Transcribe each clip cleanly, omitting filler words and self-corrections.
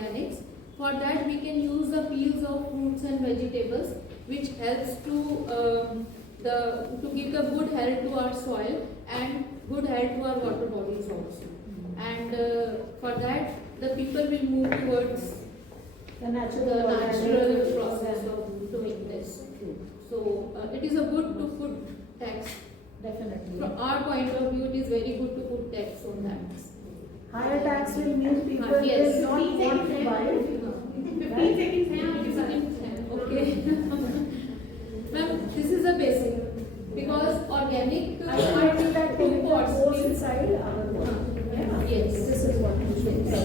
organics. For that we can use the peels of fruits and vegetables, which helps to give the good health to our soil and good health to our water bodies also. And for that the people will move towards the natural process of doing this. So it is a good to put tax. Definitely. From our point of view, it is very good to put tax on that. Higher tax will mean people will Yes. not want to buy it. 15 seconds. Okay. Ma'am, this is a basic because organic I think that two pots. goes inside our body. Yes. This is what we should do.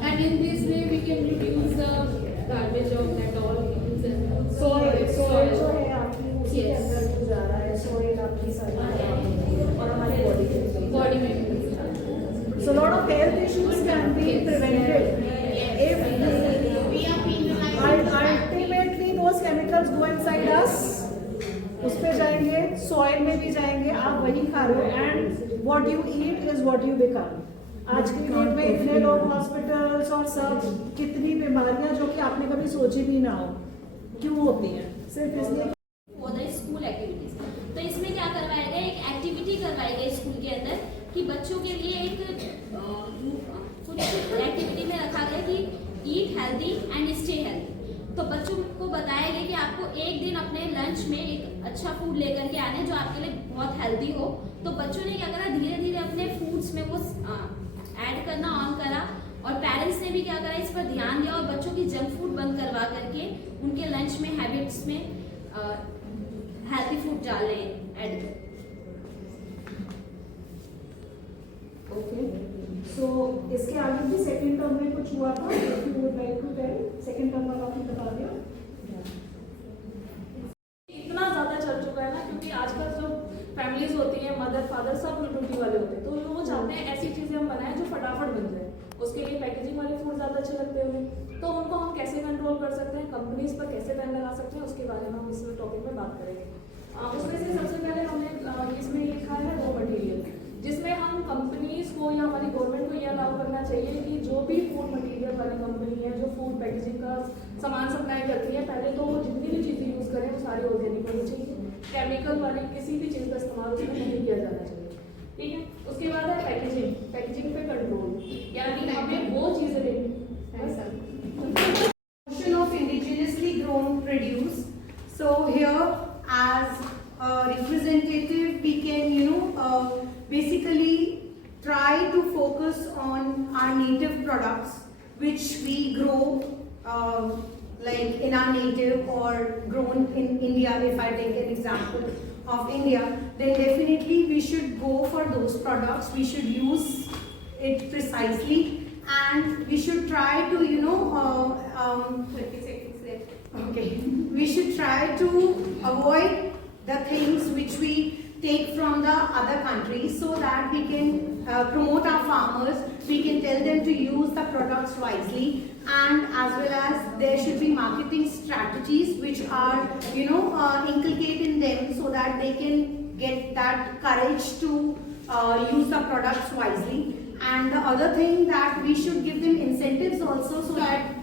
And in this way we can reduce the garbage of that all things and soil जो है आपकी उसी के Yes. अंदर जो जा रहा है सोयल आपकी सारी और हमारी बॉडी के body में. So a lot of health issues can be prevented if ultimately those chemicals go inside us. उस पे जाएंगे, soil में भी जाएंगे, आप वही खा रहे हो and what you eat is what you become. आज की डेट में इतने लोग हॉस्पिटल्स और सब कितनी बीमारियां जो कि आपने कभी सोची भी ना हो क्यों होती हैं सिर्फ इसलिए फॉर द स्कूल एक्टिविटीज। तो इसमें क्या करवाया गया, एक एक्टिविटी करवाई गई स्कूल के अंदर कि बच्चों के लिए एक कुछ एक्टिविटी में रखा गया कि eat healthy and stay healthy. तो बच्चों को बताया गया कि आपको एक दिन अपने लंच में एक अच्छा फूड लेकर के आना है जो आपके लिए बहुत हेल्दी हो। तो बच्चों ने क्या करा, धीरे धीरे अपने फूड्स में वो ऐड करना ऑन करा और पेरेंट्स ने भी क्या करा, इस पर ध्यान दिया और बच्चों की जंक फूड बंद करवा करके उनके लंच में हैबिट्स में हेल्दी फूड डालने ऐड। ओके सो इसके आगे भी सेकंड टर्म में कुछ हुआ था if you would like to tell second term का आपने बता दिया इतना ज्यादा चल चुका है ना, क्योंकि आजकल जो फैमिलीज होती हैं, मदर फादर सब ड्यूटी वाले होते हैं, तो वो चाहते हैं ऐसी चीजें हम बनाएं जो फटाफट बन जाए। उसके लिए पैकेजिंग वाले फूड ज्यादा अच्छे लगते हैं उन्हें, तो उनको हम कैसे कंट्रोल कर सकते हैं, कंपनीज पर कैसे बैन लगा सकते हैं, उसके बारे में हम इस टॉपिक में बात करेंगे। उसमें से सबसे पहले हमने इसमें लिखा है रॉ मटेरियल, जिसमें हम कंपनीज को या हमारी गवर्नमेंट को ये अलाउ करना चाहिए कि जो भी फूड मटेरियल वाली कंपनी है जो फूड पैकेजिंग का सामान सप्लाई करती है, पहले तो वो जितनी भी चीज़ें यूज़ करें वो सारी ऑर्गेनिक होनी चाहिए, केमिकल वाली किसी भी चीज़ का इस्तेमाल उसमें नहीं किया जाना चाहिए। ठीक है, उसके बाद है पैकेजिंग, पैकेजिंग पे कंट्रोल, यानी हमें वो चीज़ें लेनी of indigenously grown produce. So here as a representative we can basically try to focus on our native products which we grow like in our native or grown in India. If I take an example of India, then definitely we should go for those products, we should use it precisely and we should try to we should try to avoid the things which we take from the other countries so that we can promote our farmers, we can tell them to use the products wisely, and as well as there should be marketing strategies which are inculcate in them so that they can get that courage to use the products wisely. And the other thing that we should give them incentives also so that